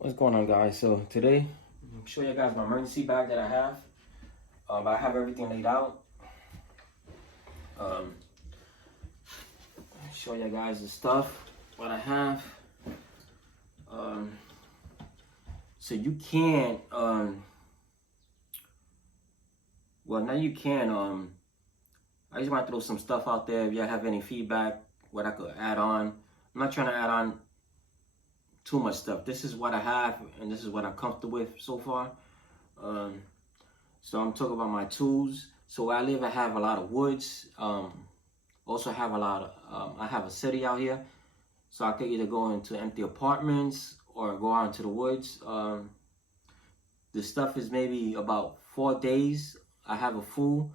What's going on, guys? So today, I'm show you guys my emergency bag that I have. I have everything laid out. Show you guys the stuff what I have. So you can, well now you can. I just want to throw some stuff out there. If y'all have any feedback, what I could add on. I'm not trying to add on too much stuff. This is what I have, and this is what I'm comfortable with so far. So I'm talking about my tools. So where I live, I have a lot of woods. Also have a lot of, I have a city out here. So I could either go into empty apartments or go out into the woods. The stuff is maybe about 4 days. I have a full.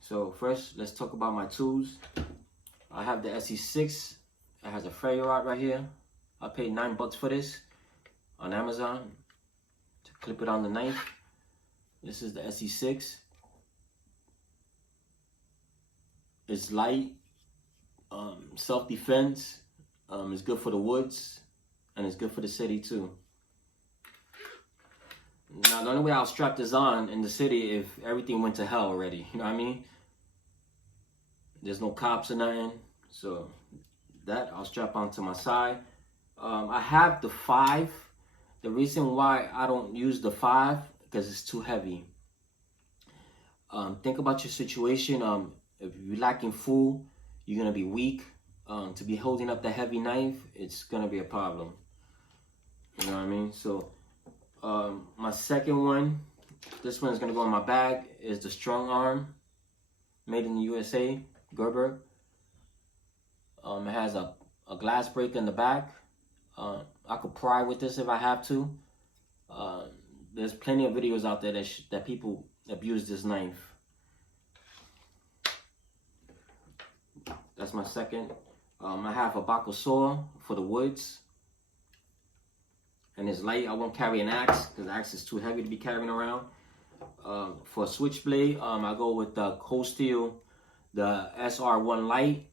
So first, let's talk about my tools. I have the SE6. It has a ferro rod right here. I paid $9 for this on Amazon to clip it on the knife. This is the SE6. It's light, self-defense. It's good for the woods, and it's good for the city too. Now, the only way I'll strap this on in the city if everything went to hell already. You know what I mean? There's no cops or nothing, so that I'll strap onto my side. I have the 5. The reason why I don't use the 5 because it's too heavy. Think about your situation. If you're lacking food, you're gonna be weak. To be holding up the heavy knife, it's gonna be a problem. You know what I mean? So my second one, this one is gonna go in my bag, is the Strong Arm, made in the USA, Gerber. It has a glass break in the back. I could pry with this if I have to. There's plenty of videos out there that people abuse this knife. That's my second. I have a Bako saw for the woods. And it's light. I won't carry an axe because the axe is too heavy to be carrying around. For a switchblade, I go with the Cold Steel, the SR1 Light.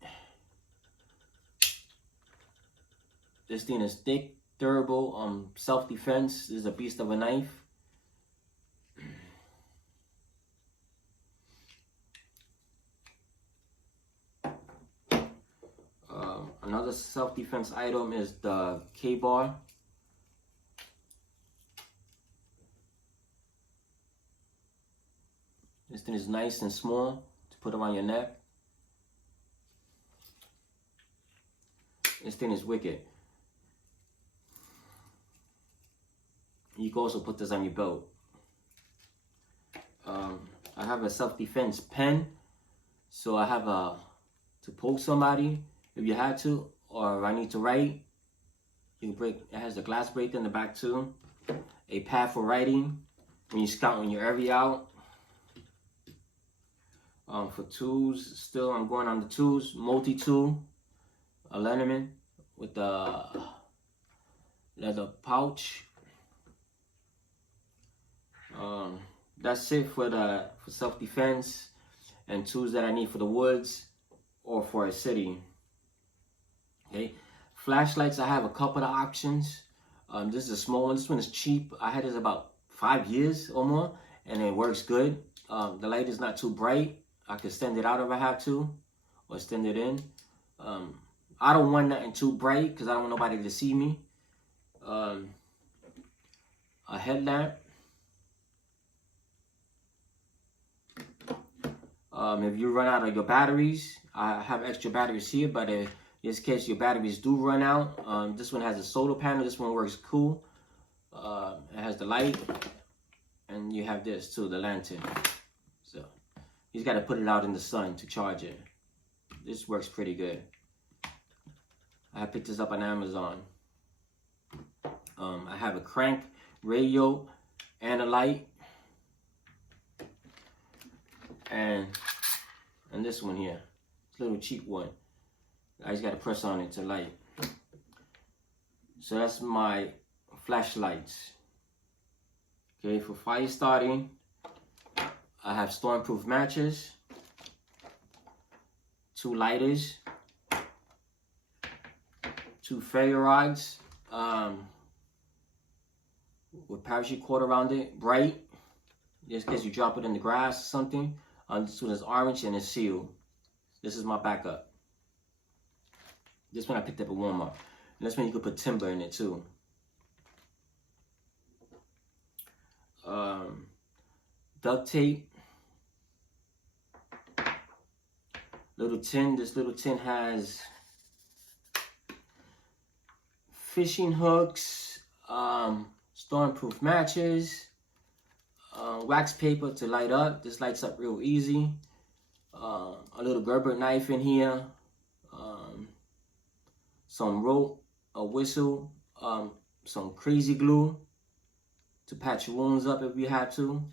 This thing is thick, durable, self-defense. This is a beast of a knife. Another self-defense item is the K-bar. This thing is nice and small to put around your neck. This thing is wicked. You can also put this on your belt. I have a self-defense pen, so I have to poke somebody if you had to, or if I need to write. You can break. It has a glass break in the back too. A pad for writing when you're scouting your area out. For tools, still I'm going on the tools. Multi-tool, a Leatherman with the leather pouch. That's it for self-defense and tools that I need for the woods or for a city. Okay, flashlights, I have a couple of options. This is a small one. This one is cheap. I had this about 5 years or more, and it works good. The light is not too bright. I can extend it out if I have to, or extend it in. I don't want nothing too bright because I don't want nobody to see me. A headlamp. If you run out of your batteries, I have extra batteries here, but in this case your batteries do run out. This one has a solar panel. This one works cool. It has the light, and you have this too, the lantern. So you just got to put it out in the sun to charge it. This works pretty good. I picked this up on Amazon. I have a crank radio and a light, and this one here, it's a little cheap one. I just got to press on it to light. So that's my flashlights. Okay, for fire starting, I have stormproof matches, 2 lighters, 2 ferro rods, with parachute cord around it, bright, just in case you drop it in the grass or something. This one is orange and it's sealed. This is my backup. This one I picked up at Walmart. And this one you could put timber in it too. Duct tape. Little tin. This little tin has fishing hooks, storm-proof matches, wax paper to light up. This lights up real easy. A little Gerber knife in here. Some rope, a whistle, some crazy glue to patch wounds up if you have to.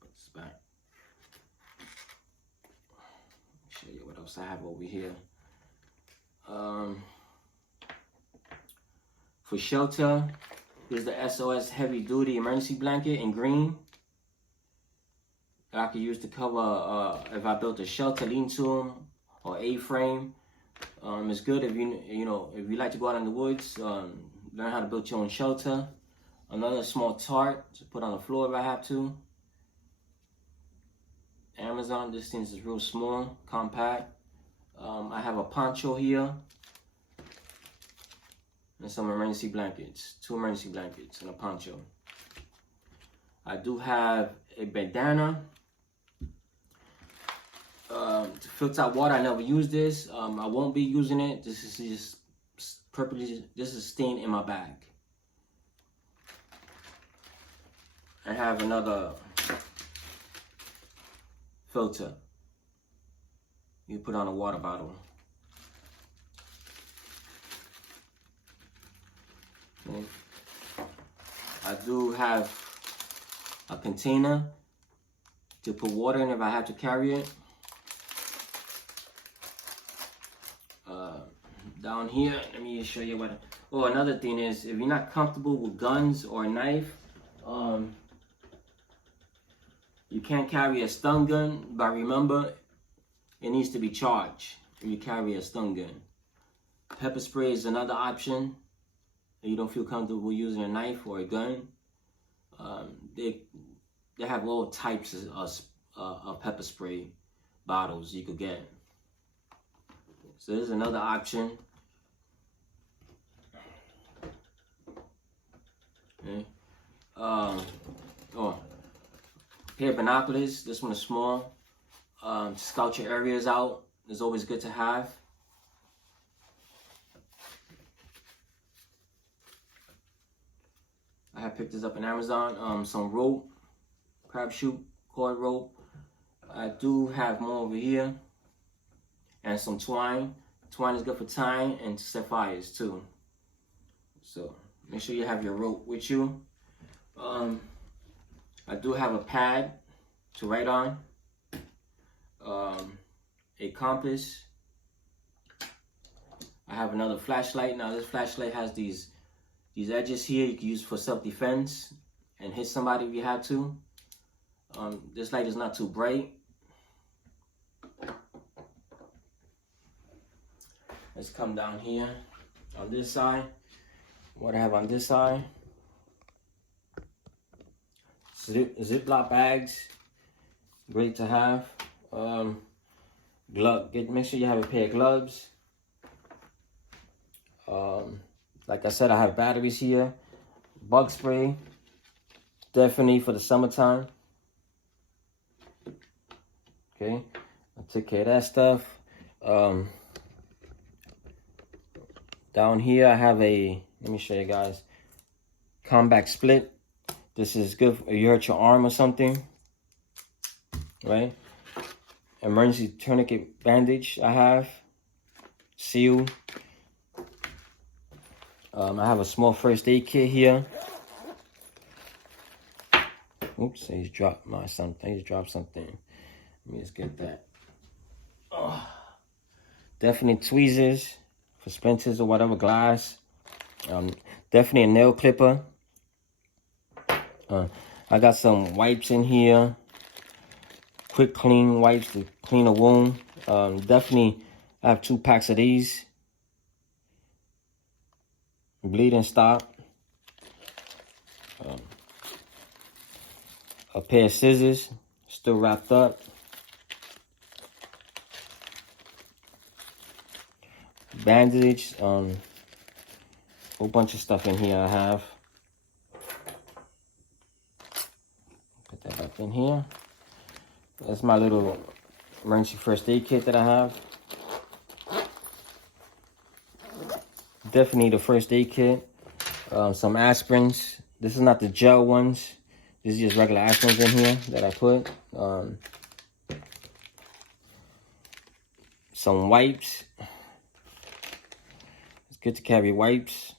Put this back. Show you what else I have over here. For shelter, here's the SOS heavy duty emergency blanket in green that I could use to cover if I built a shelter, lean-to or A-frame. It's good if if you like to go out in the woods, learn how to build your own shelter. Another small tarp to put on the floor if I have to. Amazon, this thing is real small, compact. I have a poncho here and some emergency blankets, 2 emergency blankets and a poncho. I do have a bandana to filter out water. I never use this. I won't be using it. This is just purposely. This is staying in my bag. I have another filter. You put on a water bottle. Okay. I do have a container to put water in if I have to carry it. Down here, let me show you what. Oh, another thing is, if you're not comfortable with guns or a knife, you can't carry a stun gun, but remember, it needs to be charged if you carry a stun gun. Pepper spray is another option if you don't feel comfortable using a knife or a gun. They have all types of pepper spray bottles you could get. So there's another option. Okay. Pair of binoculars. This one is small. To scout your areas out. It's always good to have. I have picked this up on Amazon. Some rope, parachute cord rope. I do have more over here. And some twine. Twine is good for tying and to set fires too. So make sure you have your rope with you. I do have a pad to write on. A compass. I have another flashlight. Now this flashlight has these edges here you can use for self-defense and hit somebody if you have to. This light is not too bright. Let's come down here on this side. What I have on this side, Ziploc bags, great to have. Make sure you have a pair of gloves. Like I said, I have batteries here. Bug spray, definitely for the summertime. Okay, I'll take care of that stuff. Down here I have let me show you guys, combat split. This is good if you hurt your arm or something, right? Emergency tourniquet bandage I have, seal. I have a small first aid kit here. Oops, I just dropped something. I just dropped something. Let me just get that. Definitely tweezers for splinters or whatever, glass. Definitely a nail clipper. I got some wipes in here. Quick clean wipes to clean a wound. Definitely I have 2 packs of these. Bleeding stop. A pair of scissors, still wrapped up. Bandage, whole bunch of stuff in here I have. Put that back in here. That's my little emergency first aid kit that I have. Definitely need a first aid kit. Some aspirins. This is not the gel ones. This is just regular aspirins in here that I put. Some wipes. It's good to carry wipes.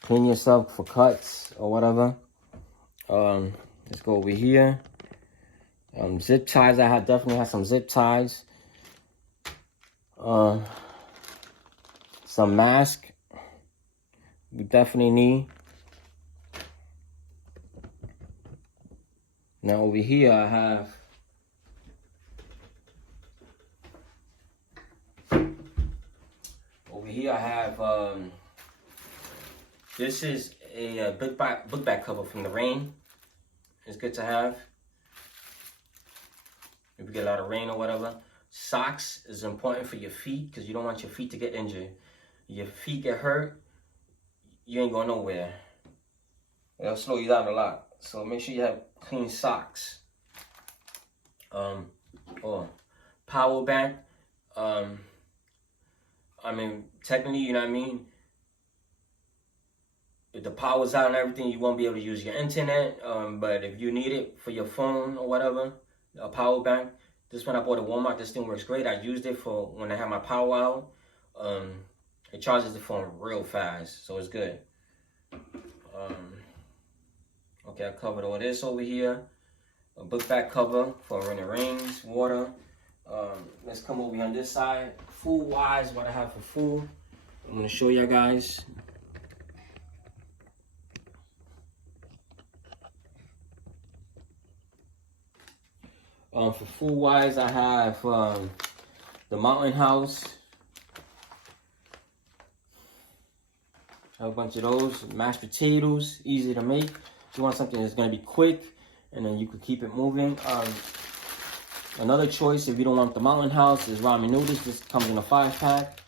Clean yourself for cuts or whatever. Let's go over here. Zip ties. I definitely have some zip ties. Some mask. We definitely need. Now over here I have this is a book bag cover from the rain. It's good to have if you get a lot of rain or whatever. Socks is important for your feet because you don't want your feet to get injured. Your feet get hurt, you ain't going nowhere. It'll slow you down a lot. So make sure you have clean socks. Power bank. I mean, technically, you know what I mean? If the power's out and everything, you won't be able to use your internet. But if you need it for your phone or whatever, a power bank. This one I bought at Walmart. This thing works great. I used it for when I have my power out. It charges the phone real fast, so it's good. Okay, I covered all this over here. A book bag cover for when it rains, water. Let's come over here on this side. Food wise, what I have for food. I'm gonna show you guys. For food wise, I have the Mountain House. I have a bunch of those. Mashed potatoes, easy to make. You want something that's gonna be quick, and then you could keep it moving. Another choice, if you don't want the Mountain House, is ramen noodles. This comes in a 5-pack.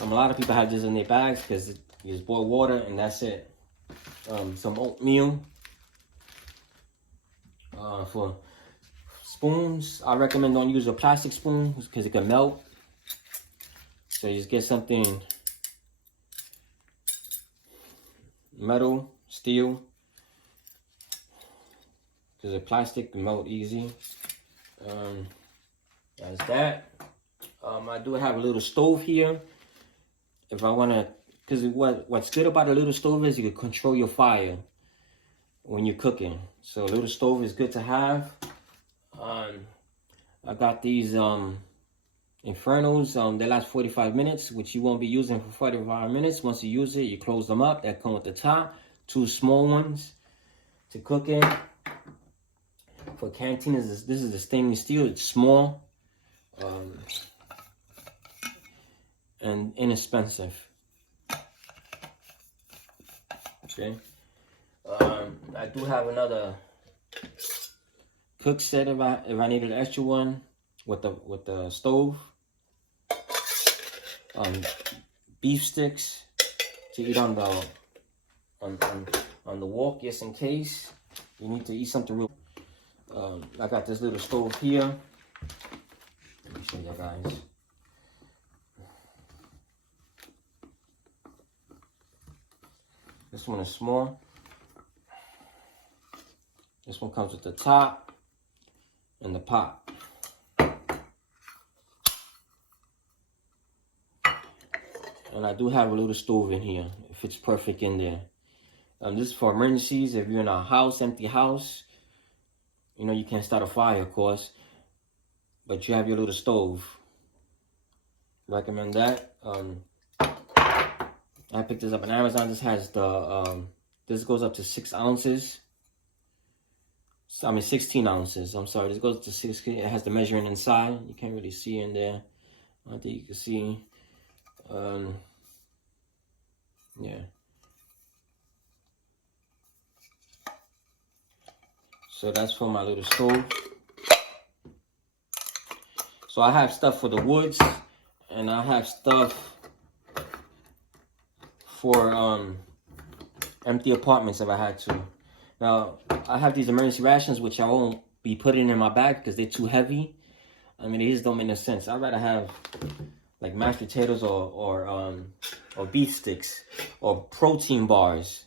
A lot of people have this in their bags because you just boil water and that's it. Some oatmeal. For spoons, I recommend don't use a plastic spoon because it can melt. So you just get something metal, steel. Because the plastic can melt easy. That's that. I do have a little stove here. If I want to, because what's good about a little stove is you can control your fire when you're cooking. So a little stove is good to have. I got these Infernos. They last 45 minutes, which you won't be using for 45 minutes. Once you use it, you close them up. That come with the top. 2 small ones to cook in. For cantinas, this is the stainless steel. It's small and inexpensive. Okay. I do have another cook set if I needed an extra one with the stove. Beef sticks to eat on the walk, just in case you need to eat something real. I got this little stove here. Let me show you guys. This one is small. This one comes with the top and the pot. And I do have a little stove in here. It fits perfect in there. This is for emergencies. If you're in a house, empty house, you know, you can't start a fire, of course, but you have your little stove. Recommend that. I picked this up on Amazon. This has the, this goes up to 6 ounces. I mean 16 ounces. I'm sorry, this goes to 16. It has the measuring inside. You can't really see in there. I think you can see. Yeah. So that's for my little stove. So I have stuff for the woods, and I have stuff for empty apartments if I had to. Now, I have these emergency rations, which I won't be putting in my bag because they're too heavy. I mean, they just don't make no sense. I'd rather have like mashed potatoes or beef sticks or protein bars.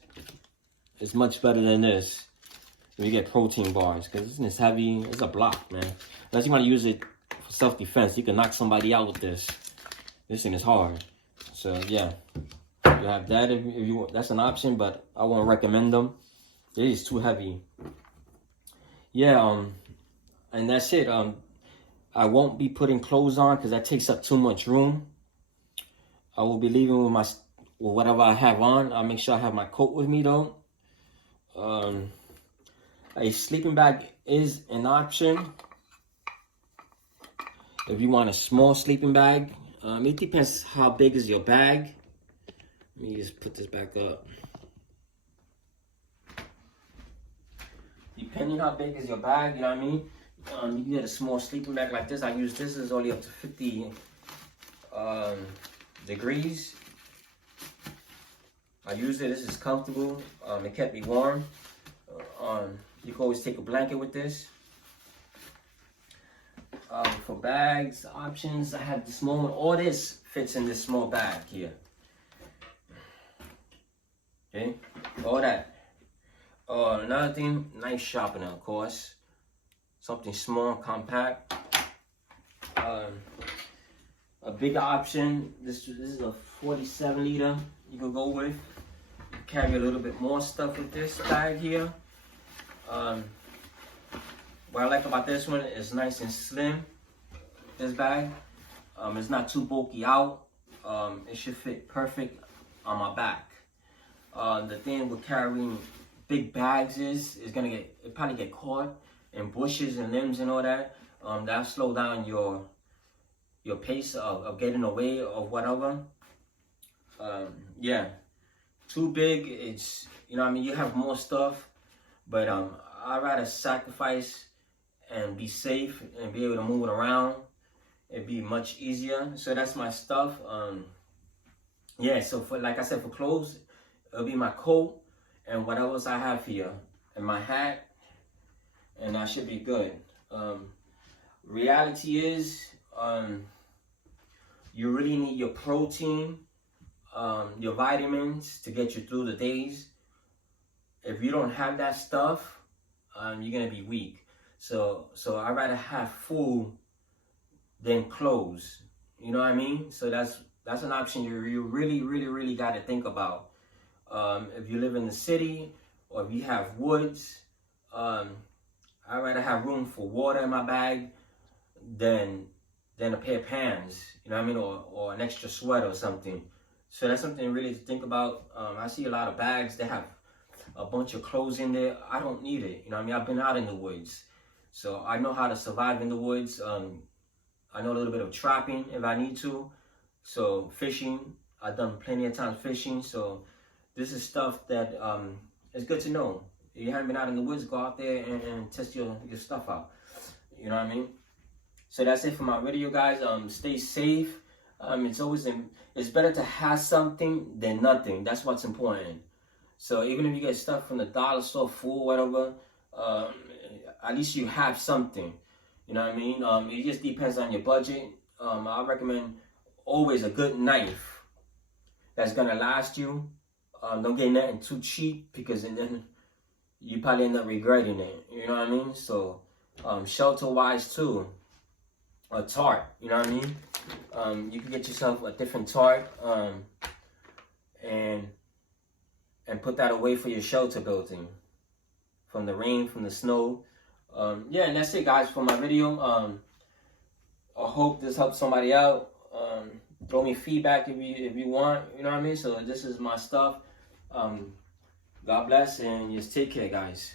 It's much better than this. If you get protein bars, because it's heavy. It's a block, man. Unless you want to use it for self-defense, you can knock somebody out with this. This thing is hard. So yeah, you have that if you want. That's an option, but I won't recommend them. It is too heavy. Yeah, and that's it. I won't be putting clothes on because that takes up too much room. I will be leaving with whatever I have on. I'll make sure I have my coat with me though. A sleeping bag is an option if you want a small sleeping bag. It depends how big is your bag. Let me just put this back up. Depending how big is your bag, you know what I mean? You can get a small sleeping bag like this. I use this. Is only up to 50 degrees. I use it. This is comfortable. It kept me warm. You can always take a blanket with this. For bags, options, I have this small one. All this fits in this small bag here. Okay, all that. Another thing, nice sharpener, of course. Something small, compact. A bigger option. This is a 47 liter. You can go with. You can carry a little bit more stuff with this bag here. What I like about this one is nice and slim. This bag, it's not too bulky out. It should fit perfect on my back. The thing with carrying big bags is it probably get caught in bushes and limbs and all that. That'll slow down your pace of getting away or whatever. Yeah, too big. It's, you know what I mean, you have more stuff, but I'd rather sacrifice and be safe and be able to move it around. It'd be much easier. So that's my stuff. Yeah, so for, like I said, for clothes, it'll be my coat and what else I have here, and my hat, and I should be good. Reality is, you really need your protein, your vitamins to get you through the days. If you don't have that stuff, you're gonna be weak. So I'd rather have food than clothes. You know what I mean? So that's an option you really got to think about. If you live in the city or if you have woods, I'd rather have room for water in my bag than a pair of pants. You know what I mean? Or an extra sweater or something. So that's something really to think about. I see a lot of bags that have a bunch of clothes in there. I don't need it. You know what I mean? I've been out in the woods, so I know how to survive in the woods. I know a little bit of trapping if I need to. So fishing, I've done plenty of times fishing. So this is stuff that is good to know. If you haven't been out in the woods, go out there and test your stuff out. You know what I mean? So that's it for my video, guys. Stay safe. It's better to have something than nothing. That's what's important. So even if you get stuff from the dollar store, food, whatever, at least you have something. You know what I mean? It just depends on your budget. I recommend always a good knife that's gonna last you. Don't get nothing too cheap, because then you probably end up regretting it. You know what I mean? So shelter wise too, a tarp. You know what I mean? You can get yourself a different tarp and put that away for your shelter building from the rain, from the snow. Yeah, and that's it, guys, for my video. I hope this helps somebody out. Throw me feedback if you want. You know what I mean? So this is my stuff. God bless, and just take care, guys.